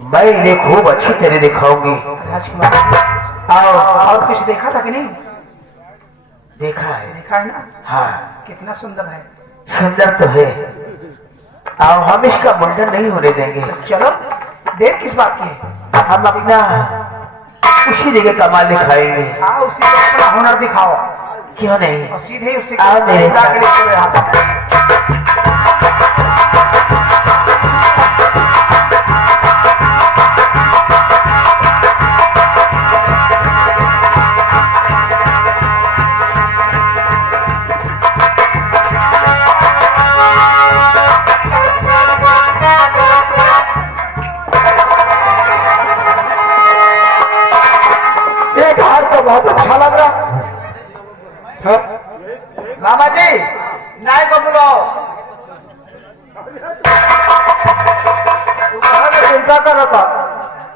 मैं इन्हें खूब अच्छी तरह दिखाऊंगी। राजकुमार आओ। और कुछ देखा था कि नहीं? देखा है। देखा है ना? हाँ कितना सुंदर है। सुंदर तो है। आओ हम इसका मुंडन नहीं होने देंगे। तो चलो, देर किस बात की है? हम अपना उसी जगह कमाल दिखाएंगे। आओ उसी को अपना हुनर दिखाओ क्यों नहीं? और सीधे उसी आओ मेरे साथ। बहुत अच्छा लग रहा है। मामा जी नाय को बुलाओ। चिंता कर रहा था।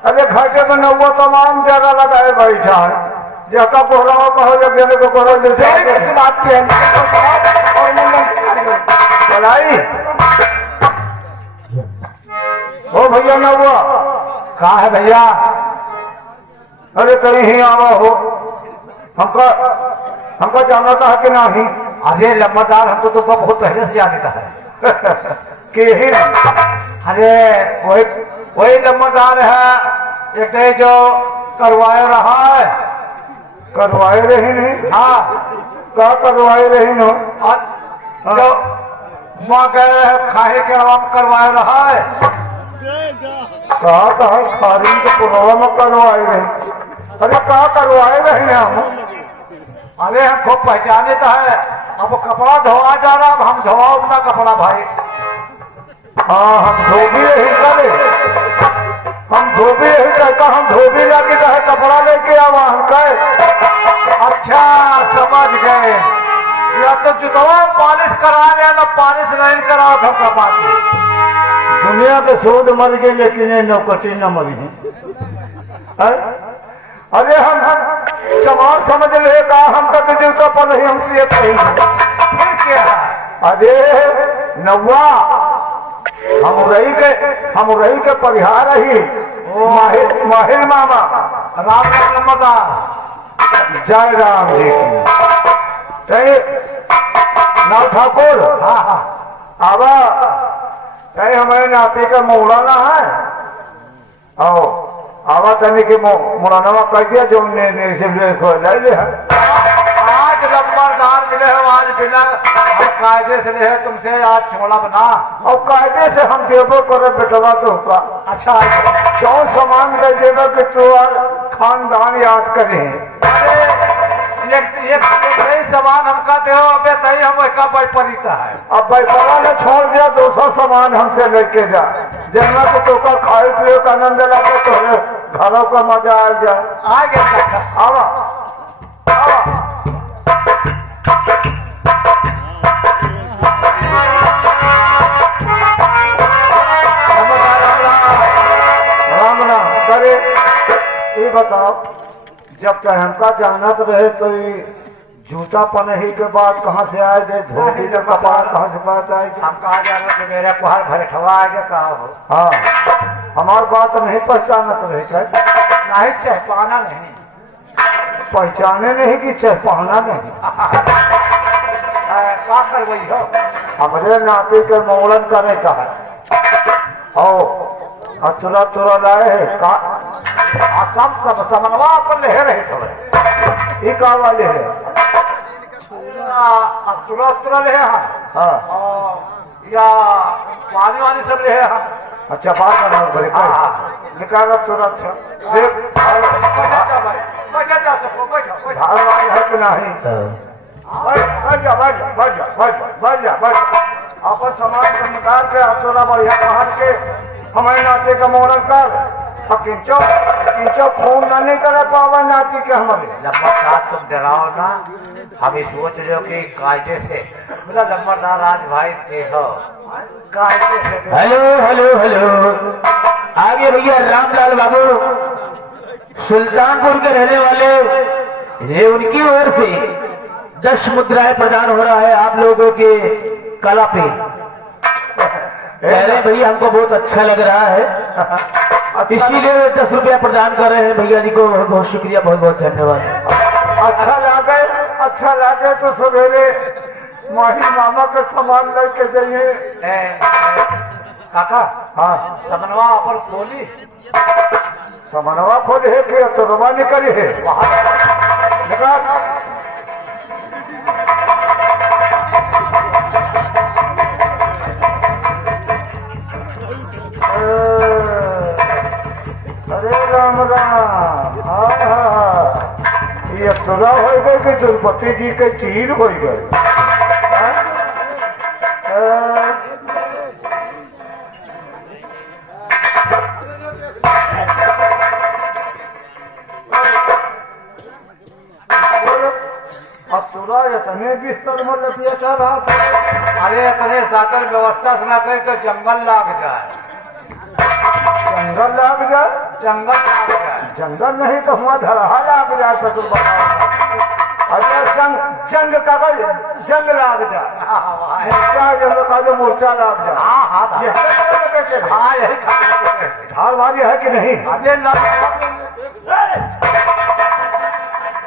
अरे घाटे में नौवा तमाम जगह लगाए बैठा है। जगह कोहरावा कहो या गेले को कोहरा जैसे बात की चलाई हो भैया नौवा कहा है भैया? अरे कहीं ही आवा हो। हमको जानना था कि नहीं? अरे लम्बादार हमको तो बहुत पहले से जाने का है। कि ही अरे वही लम्बादार है एक जो करवाए रहा है। करवाए रही नहीं? हाँ क्या करवाए रही नो? जो माँ कह खाए के आराम करवाए रहा है। कहा कहा खारी के पुरवा में करवाए रही। अरे क्या करवाए रहे हम? अरे हमको पहचाने तो है। अब कपड़ा धोआ जा रहा, अब हम धोआ अपना कपड़ा भाई। हाँ हम धोबी यही करे। हम धोबी यही कहता। हम धोबी लगे कहे कपड़ा लेके आवा हम कहे। अच्छा समझ गए। या तो जुतवा पॉलिश करा रहे ना, पॉलिश नहीं कराओ धोखा पाती। दुनिया के शोध मर गए लेकिन ये नौकटी न मरी। अरे हम समाज समझ ले का हम तक जूता पर नहीं हमसे फिर क्या? अरे नौवा हम रही के परिहार ही माहिर मामा राम राम लम्बादार। जय राम जी की। नाव ठाकुर हाँ हाँ आवा कहीं हमारे नाते का मोड़ाना है। आओ आवा तनी के मुराना कह दिया जो ले आज लंबरदार मिले हो। आज बिना हम कायदे से ले तुमसे आज छोड़ा बना। और कायदे से हम देवो करे बेटवा तो होता। अच्छा क्यों सामान दे देगा कि तू खानदान याद करे। ये सामान हमका दे अबे सही हम एक परिता है। अब बैपारा ने छोड़ दिया दूसरा सामान हमसे लेके जा। जना को तो खाए पिए का आनंद लगे तो घरों का मजा आ जाए। आ गया आवा राम राम करे। ये बताओ जब तक हमका जाना तो रहे तो जूता पहने के बाद कहाँ से आए थे? धोबी का कपड़ा कहाँ से बात आए? हम कहा जाना तो मेरे पहाड़ भरे खवा आगे कहा हो। हाँ हमारी बात नहीं पहचाना तो रहे क्या? नहीं चाहे पाना नहीं। पहचाने नहीं कि चाहे पहना नहीं। क्या कर वही हो? हमारे नाते के मोड़न करे का है। तुरा तुरा लाए है का सब समनवा अपन ले रहे थोड़े। ये का वाले है? तुरंत ले हाँ या पानी वानी सब ले। अच्छा बात करना बड़े निकाला तुरंत है कि नहीं? अपन समाज को निकाल के थोड़ा बढ़िया पहाड़ के हमारे नाते का मोड़न कर। किंचो खून न नहीं करे पावा नाती के हमारे। लंबरदार तुम डराओ ना। हम सोच रहे हो कि कायदे से मेरा लंबरदार आज भाई देखो कायदे से। हेलो हेलो हेलो आगे भैया रामलाल बाबू सुल्तानपुर के रहने वाले ये उनकी ओर से 10 मुद्राएं प्रदान हो रहा है आप लोगों के कला पे। पहले भैया हमको बहुत अच्छा लग रहा है। इसीलिए 10 रुपया प्रदान कर रहे हैं भैया जी को। बहुत बहुत शुक्रिया, बहुत बहुत धन्यवाद। अच्छा लागे तो सवेरे माही मामा के सामान लेके जाइए। काका, हाँ समनवा अपन खोली, समनवा खोले है कि तो रवा निकली है निकाल। अरे राम राम, हाँ ये तुरा हो गए कि द्रौपदी जी के चीर हो गए। अब तुरा इतने बिस्तर में लपेटा रहा था। अरे अपने साकर व्यवस्था से ना करे तो जंगल लाग जाए, जंगल लाग जाए, जंगल लाग जाए। जंगल नहीं तो हुआ धरहा लाग जाए। ससुर बताओ, अरे जंग का जंग लाग जाए, मोर्चा जो मोर्चा लाग जाए। हाँ, यही धार वारी है कि नहीं? अरे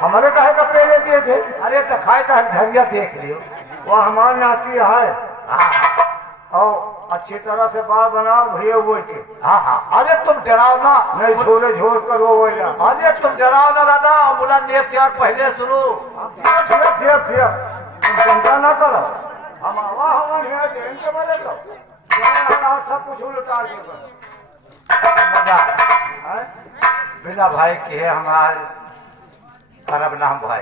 हमारे कहे कपड़े ले दिए थे। अरे तो खाए तो झरिया देख लियो। वो हमारी नाती है और अच्छी तरह से बाल बनाओ भैया वो के। हाँ, अरे तुम डराओ ना, नहीं छोले झोल कर वो अरे तुम डराओ ना दादा। बोला नेक यार पहले शुरू तुम चिंता ना करो, हम आवा हवन है के बोले तो सब कुछ उल्टा बिना भाई के है हमारे करब नाम भाई।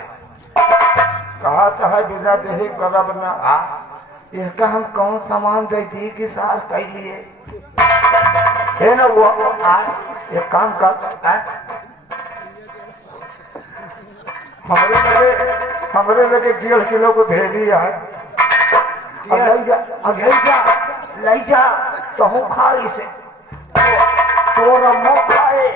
कहा तो है बिना देही करब ना। हाँ, इसका हम कौन सामान दे दी कि सार कह लिए है ना। वो एक काम कर, हमरे लगे 1.5 किलो को भेजी है। अब ले जा तो हूँ खा इसे तो खाए